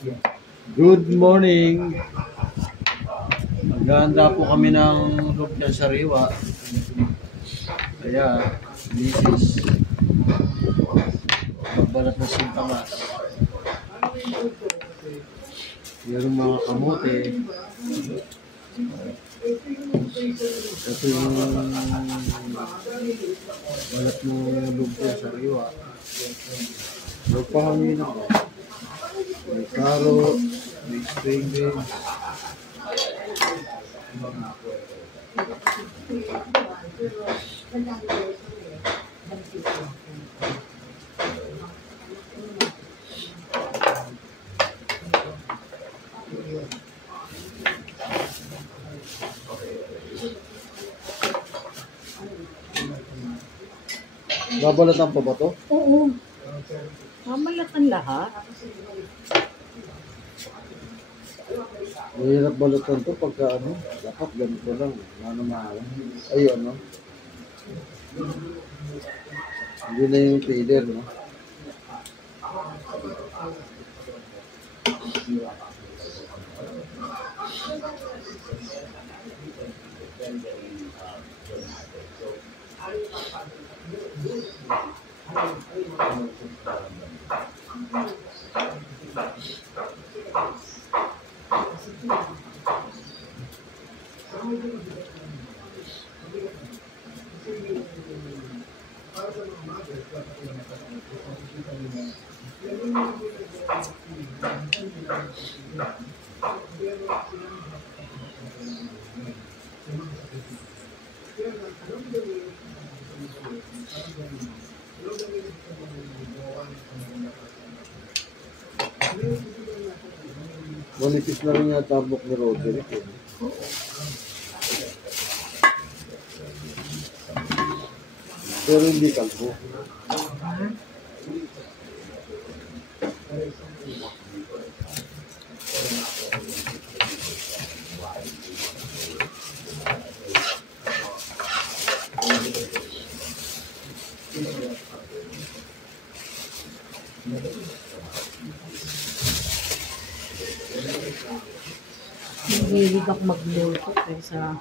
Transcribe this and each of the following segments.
Good morning. Maghahanda po kami ng lumpia sariwa. Kaya, misis, magbalat na singkamas. Meron mga kamote. Ito yung balat ng lumpia sariwa. Magpahangin ako. May carrot, may string beans. Babalatan pa ba to? Oo. Mamalatan lahat. Mahirap balatan to pagka ano, dapat ganito lang. Ano maalam. Ay ano. Hindi na yung feeder, no? Manipis na rin yata ang buhok ni Roderick. Eh. Pero hindi kalbo. Mahilig ako magluto kaysa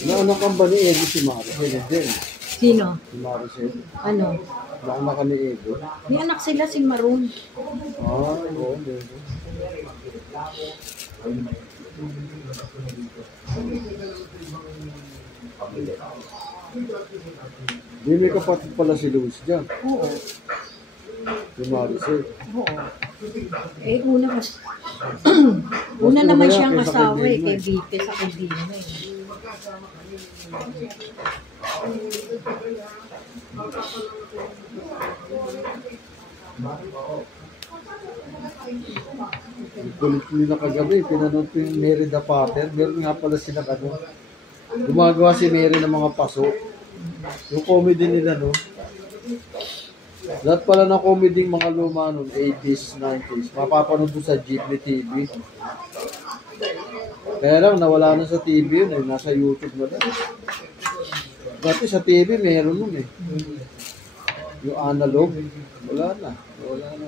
Naanak ang ba ni Edo si Maricel? Din. Sino? Si Maricel. Ano? Naanak ka ni Edo. May anak sila si Maroon. Oo. Di may kapatid pala si Luis dyan. Oo. Si Maricel. Oo. Eh, una naman siyang kasawa eh, kay Vite sa Cavite eh. Kulit nila kagabi, pinanood ko yung Merida Pater. Meron nga pala sila ano. Gumagawa si Mary ng mga paso. Yung comedy nila, no? Lahat pala ng comedy mga luma nun, 80s, 90s. Mapapanood doon sa Jeepney TV. Kaya lang, nawala na sa TV yun. Eh. Nasa YouTube na lang. Dati sa TV, meron nun eh. Yung analog, wala na. Wala na.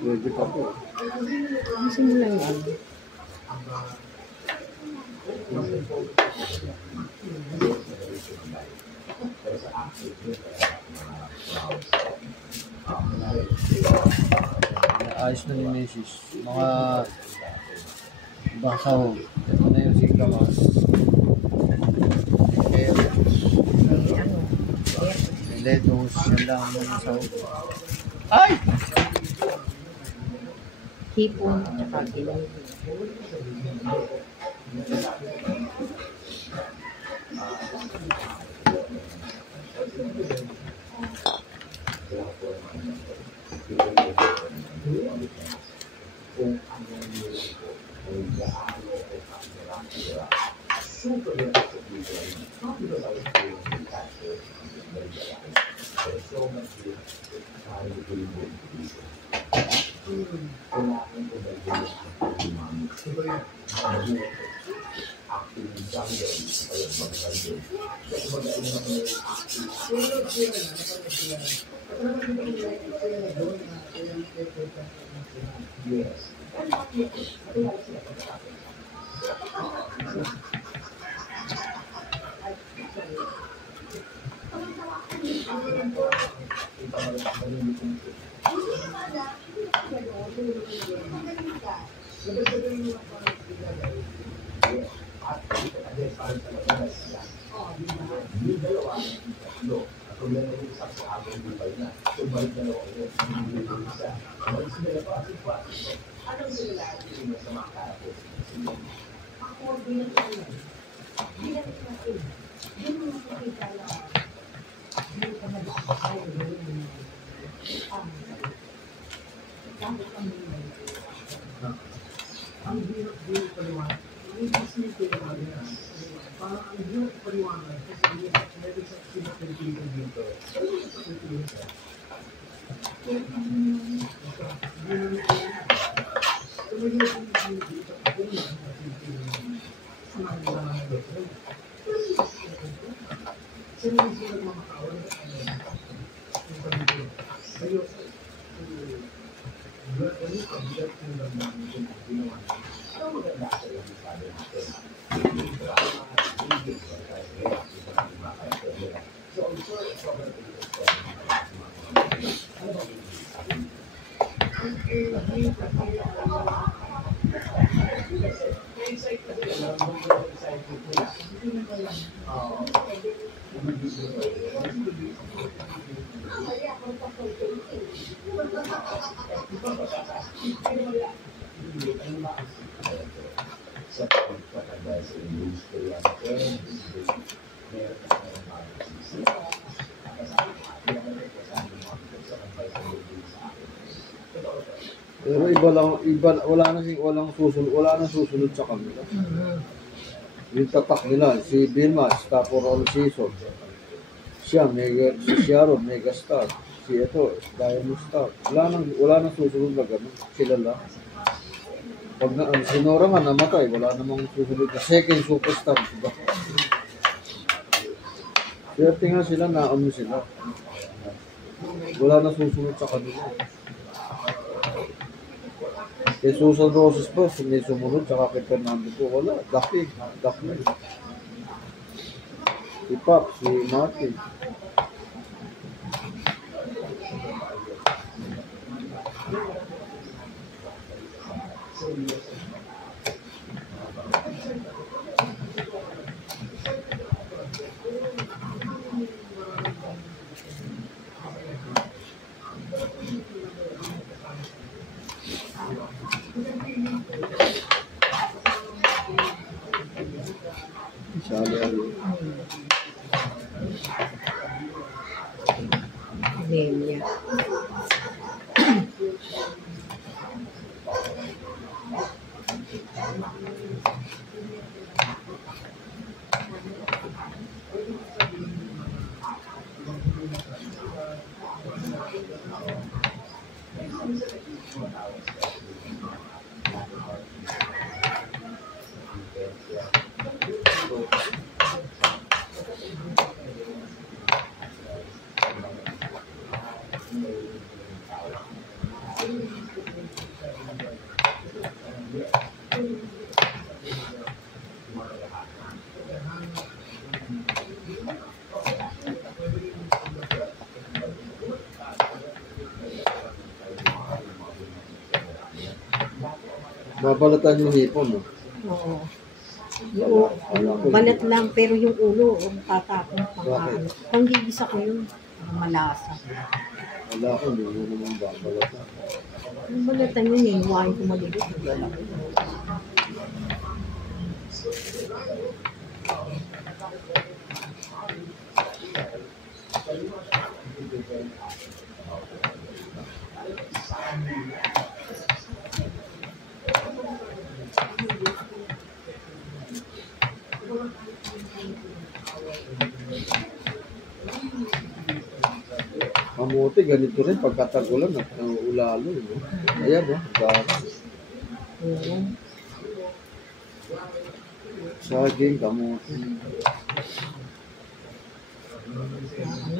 Pwede pa po. Simulan yan. Ayos na ni Mrs. Mga basaw. Ito na yung singkamas. May lettuce. Yan lang ang basaw. Ay! Hipon at saka gilay. Pero walang susunod sa kanila. Yung tatak nila, si Vilma, star for all season. Siya, si Sharon, megastar. Si ito, Diamond Star. Wala nang susunod na gano'n. Sila lang. Pag si Nora nga namatay, wala namang susunod na second superstar. Diba? Swerte nga sila, sila. Wala na susunod sa kanila. Kay Susan Roses pa, may sumunod, saka kay Fernando po, wala. Daki. Si Pop, si Martin. Nelia. Babalatan yung hipon, no? Oo. Yung balat lang, pero yung ulo, tatapon pang panggigisa ko yun. Malasa. Wala ko, hindi mo naman babalatan. Yung balatan yun, hinuwain ko malilit. kamote, ganito rin pagkatagulan at ulalo. No? Ayan, no? Oo. Saging, kamote.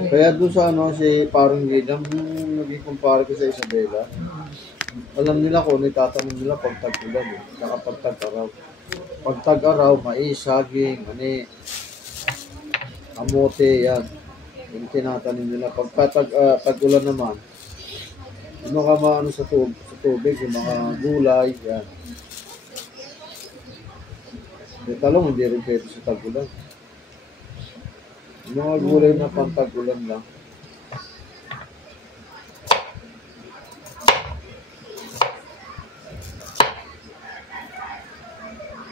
Kaya doon sa ano, si parang William, nung naging kumpare ko sa Isabela, alam nila kung ano itatanong nila pag tag-ulan. Eh. Saka pag tag-araw. Pag tag-araw, mais, saging, kamote, yan. Yung tinatanim nila. Pag tag-ulan naman, yung mga maano sa tubig, yung mga gulay, yan. Yung talong, hindi rin pwede sa tag-ulan. Yung mga gulay na pang-tag-ulan lang.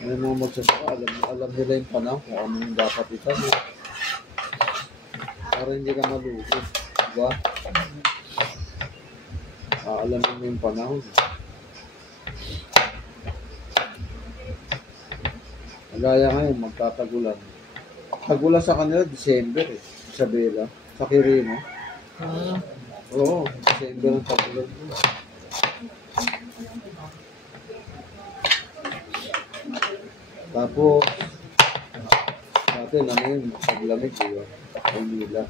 May mga magsasaka, alam nila yung panahon kung ano yung dapat itanim. Para hindi ka malugod. Diba? Alam mo yung panahon. Gaya ngayon, magtatagulan. Tagulan sa kanila, December eh. Isabela. Sa Quirino. Oo, December ang tagulan. Tapos, natin ano yun, paglamig yun. Ang nila.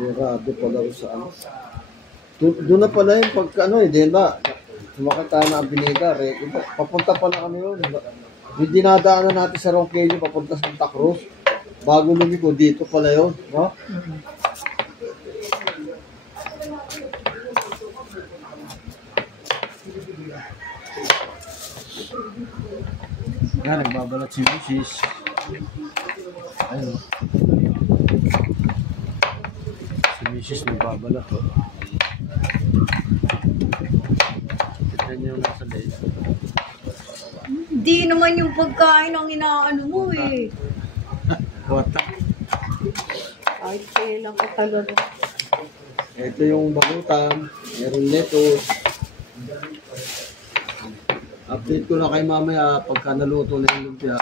Mirado pala rin sa ano. Doon na pala yung pagka ano eh, di ba? Sumakit tayo na Abinega, papunta pala kami yun. Yung dinadaanan natin sa Ronquillo, papunta sa Santa Cruz. Bago lumiko, dito pala yun. No? Yan, nagbabalat si Mrs. Ayun. Si Mrs. nagbabalat. Tignan niyo yung nasa leeg. Hindi naman yung pagkain ang inaano mo eh. Kota. Kahit kailan ka talaga. Ito yung bagutan. Meron lettuce. Update ko na kay mamaya pagka naluto na yung lumpia.